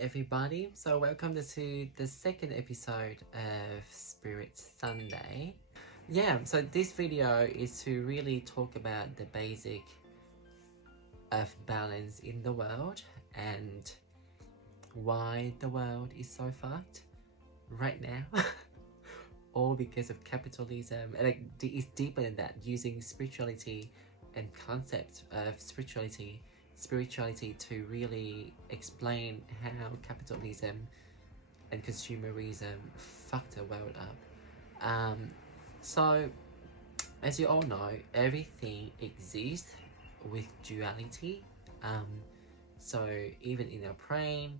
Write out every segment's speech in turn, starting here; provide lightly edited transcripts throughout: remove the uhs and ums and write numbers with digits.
everybody, so welcome to the second episode of Spirit Sunday. So this video is to really talk about the basic of balance in the world and why the world is so fucked right now. All because of capitalism, and it's deeper than that, using spirituality and concepts of spirituality to really explain how capitalism and consumerism fucked the world up. So, as you all know, everything exists with duality. So even in our brain,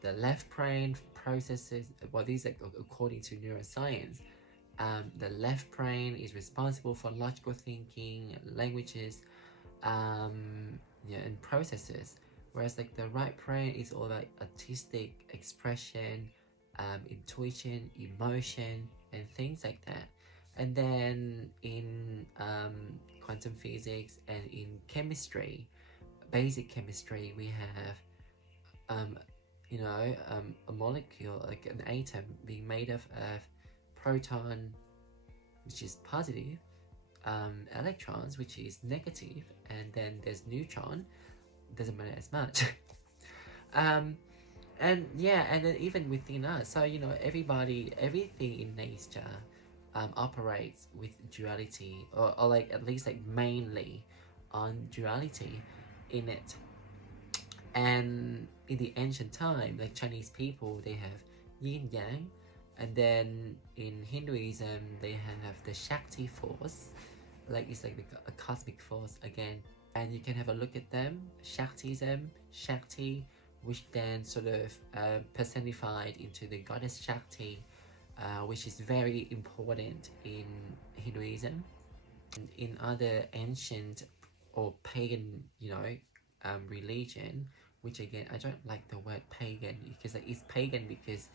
the left brain processes, well, these are according to neuroscience. The left brain is responsible for logical thinking, languages, and processes, whereas like the right brain is all about artistic expression, intuition, emotion, and things like that. And then in quantum physics and in chemistry, basic chemistry, we have a molecule, like an atom, being made of proton, which is positive, electrons, which is negative, and then there's neutron, doesn't matter as much. And then even within us, so everything in nature operates with duality, or like at least like mainly on duality in it. And in the ancient time, like Chinese people, they have yin yang, and then in Hinduism they have the Shakti force, like it's like a cosmic force again, and you can have a look at them. Shakti, which then sort of personified into the goddess Shakti, which is very important in Hinduism. And in other ancient or pagan, religion, which again, I don't like the word pagan, because it's pagan because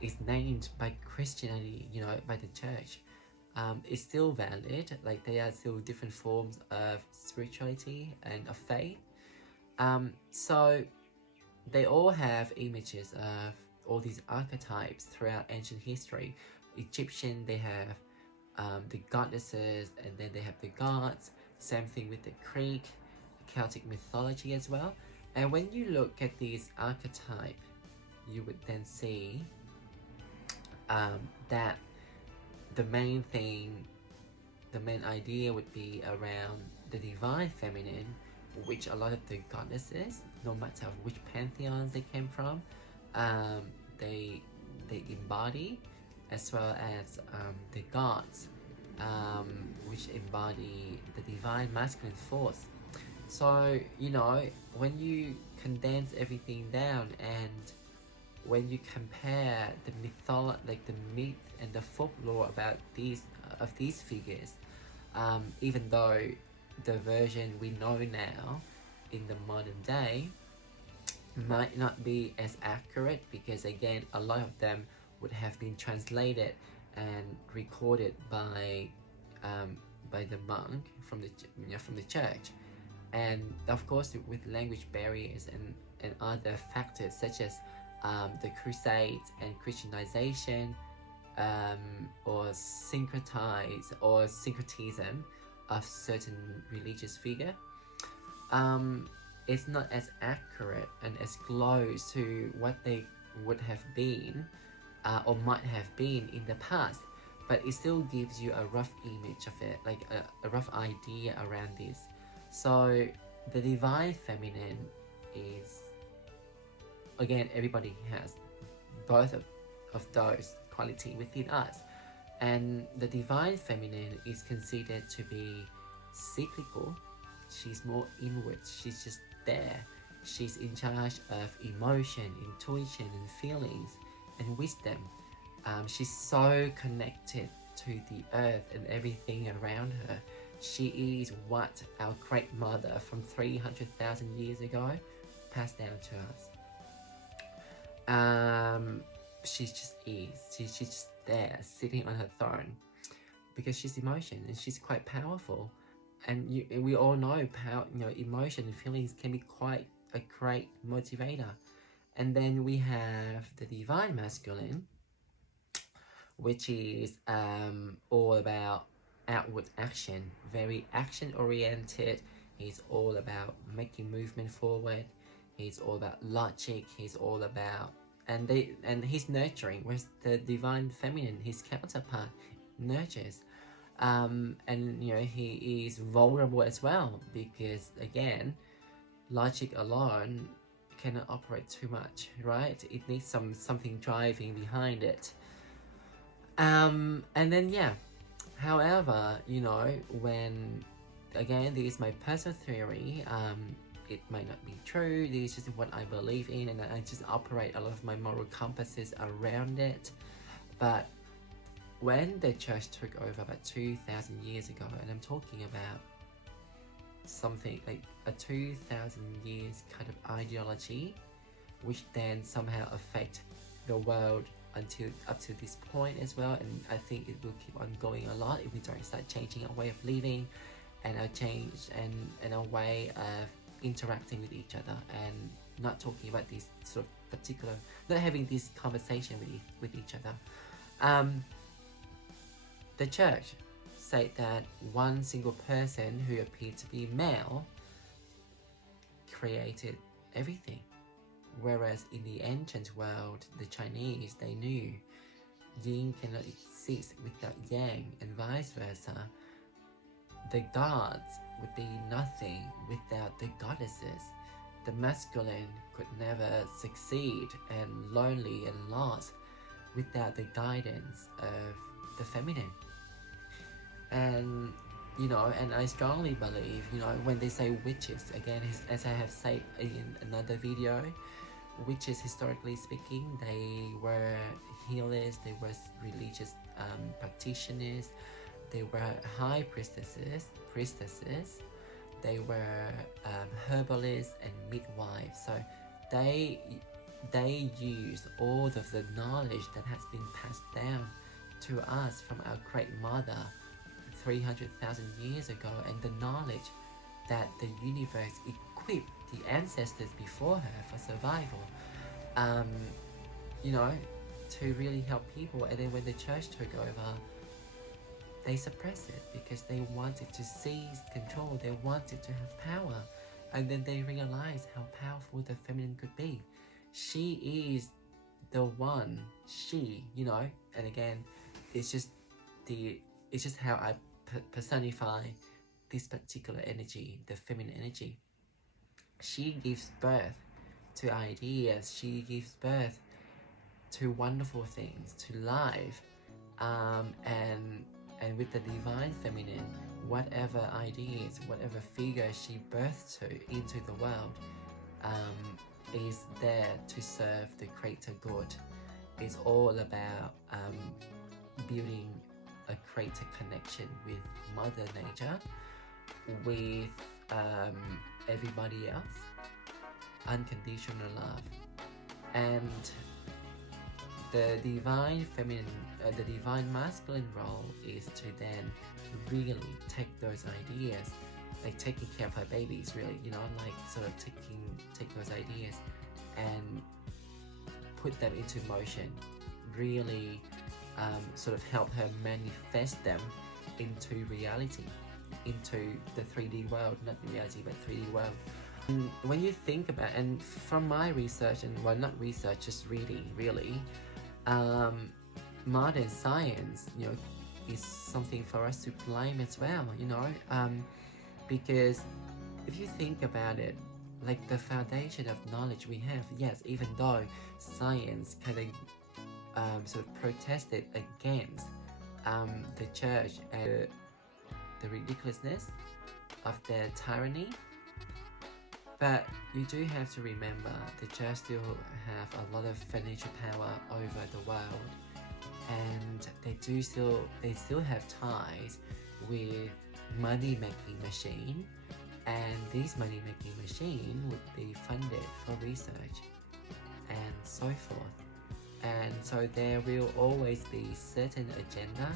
it's named by Christianity, by the church. It's still valid, like they are still different forms of spirituality and of faith. So they all have images of all these archetypes throughout ancient history. Egyptian, they have the goddesses, and then they have the gods. Same thing with the Greek, Celtic mythology as well. And when you look at these archetypes, you would then see that the main idea would be around the divine feminine, which a lot of the goddesses, no matter which pantheons they came from, they embody, as well as the gods, which embody the divine masculine force. So when you condense everything down, and when you compare the myth and the folklore about these figures, even though the version we know now in the modern day might not be as accurate, because again, a lot of them would have been translated and recorded by the monk from the church, and of course with language barriers and other factors such as the Crusades and Christianization, or syncretism of certain religious figure. It's not as accurate and as close to what they would have been, or might have been in the past, but it still gives you a rough image of it, like a rough idea around this. So the divine feminine is, again, everybody has both of those quality within us, and the divine feminine is considered to be cyclical. She's more inward, she's just there, she's in charge of emotion, intuition, and feelings, and wisdom. She's so connected to the earth and everything around her. She is what our great mother from 300,000 years ago passed down to us. She's just there, sitting on her throne, because she's emotion and she's quite powerful. And we all know emotion and feelings can be quite a great motivator. And then we have the divine masculine, which is all about outward action, very action oriented. He's all about making movement forward. He's all about logic. He's all about and he's nurturing. Whereas the divine feminine, his counterpart, nurtures. And you know, he is vulnerable as well, because again, logic alone cannot operate too much, right? It needs something driving behind it. And then yeah, however, you know, when again, this is my personal theory, it might not be true, this is just what I believe in, and I just operate a lot of my moral compasses around it. But when the church took over about 2,000 years ago, and I'm talking about something like a 2,000 years kind of ideology, which then somehow affect the world until up to this point as well, and I think it will keep on going a lot if we don't start changing our way of living and our change and our way of interacting with each other, and not talking about this sort of particular, not having this conversation with each other. The church said that one single person who appeared to be male created everything. Whereas in the ancient world, the Chinese, they knew yin cannot exist without yang, and vice versa. The gods would be nothing without the goddesses. The masculine could never succeed, and lonely and lost without the guidance of the feminine. And you know, and I strongly believe, you know, when they say witches, again, as I have said in another video, witches, historically speaking, they were healers, they were religious practitioners, they were high priestesses, they were herbalists and midwives. So they used all of the knowledge that has been passed down to us from our great mother 300,000 years ago, and the knowledge that the universe equipped the ancestors before her for survival, you know, to really help people. And then when the church took over, they suppressed it because they wanted to seize control, they wanted to have power. And then they realized how powerful the feminine could be. She is the one, you know, and again, it's just how I personify this particular energy, the feminine energy. She gives birth to ideas, she gives birth to wonderful things, to life, and with the divine feminine, whatever ideas, whatever figure she births to into the world, is there to serve the greater good. It's all about building a greater connection with Mother Nature, with everybody else, unconditional love. And the divine feminine, the divine masculine role is to then really take those ideas, like taking care of her babies, really, you know, like sort of take those ideas and put them into motion, really sort of help her manifest them into reality, into the 3D world, not reality but 3D world. And when you think about, and from my research, and well, not research, just reading, really, modern science, you know, is something for us to blame as well, you know, because if you think about it, like the foundation of knowledge we have, yes, even though science kind of sort of protested against the church and the ridiculousness of their tyranny, but you do have to remember the church still have a lot of financial power over the world, and they still have ties with money-making machine, and this money-making machine would be funded for research and so forth. And so there will always be certain agenda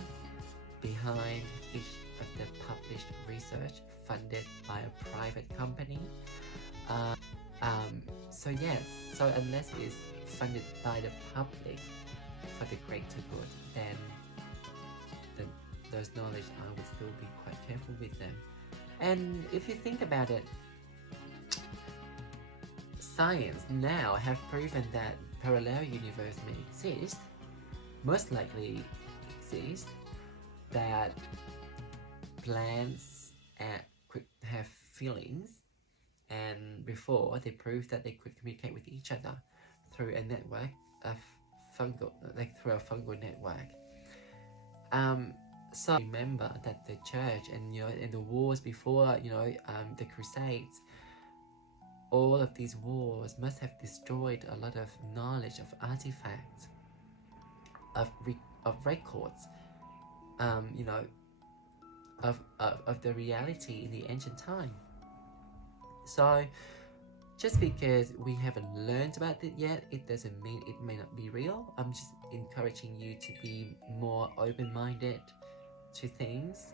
behind each of the published research funded by a private company. So yes, So unless it's funded by the public for the greater good, then the, those knowledge, I would still be quite careful with them. And if you think about it, science now have proven that parallel universe may exist, most likely exist, that plants could have feelings, and before they proved that they could communicate with each other through a network of fungal, like through a fungal network. So remember that the church and and the wars before, the Crusades, all of these wars must have destroyed a lot of knowledge, of artifacts, of records, you know, of the reality in the ancient time. So just because we haven't learned about it yet, it doesn't mean it may not be real. I'm just encouraging you to be more open-minded to things.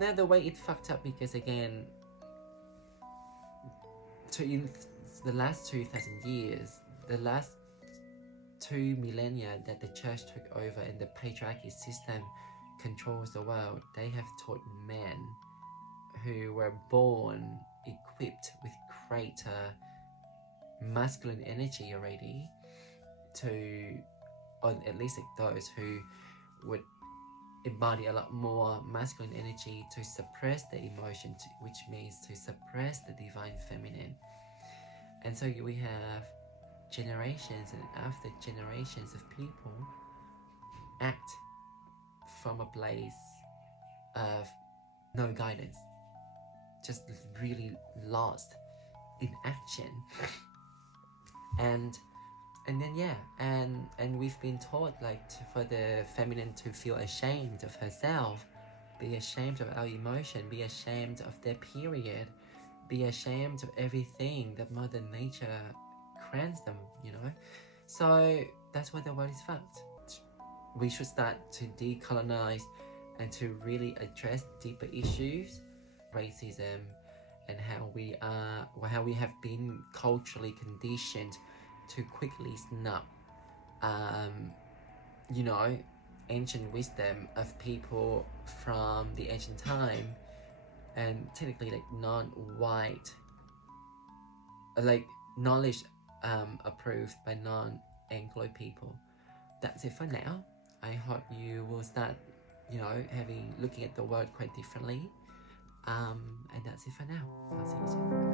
Now the way it fucked up, because again, in the last 2,000 years, the last 2 millennia that the church took over and the patriarchy system controls the world, they have taught men who were born equipped with greater masculine energy already to, or at least like those who would embody a lot more masculine energy, to suppress the emotion, which means to suppress the divine feminine. And so we have generations and after generations of people act from a place of no guidance, just really lost in action. And then and we've been taught like for the feminine to feel ashamed of herself, be ashamed of our emotion, be ashamed of their period, be ashamed of everything that Mother Nature grants them, So that's why the world is fucked. We should start to decolonize and to really address deeper issues, racism, and how we have been culturally conditioned to quickly snub, ancient wisdom of people from the ancient time, and technically like non-white, like knowledge approved by non-Anglo people. That's it for now. I hope you will start, looking at the world quite differently. And that's it for now. I'll see you soon.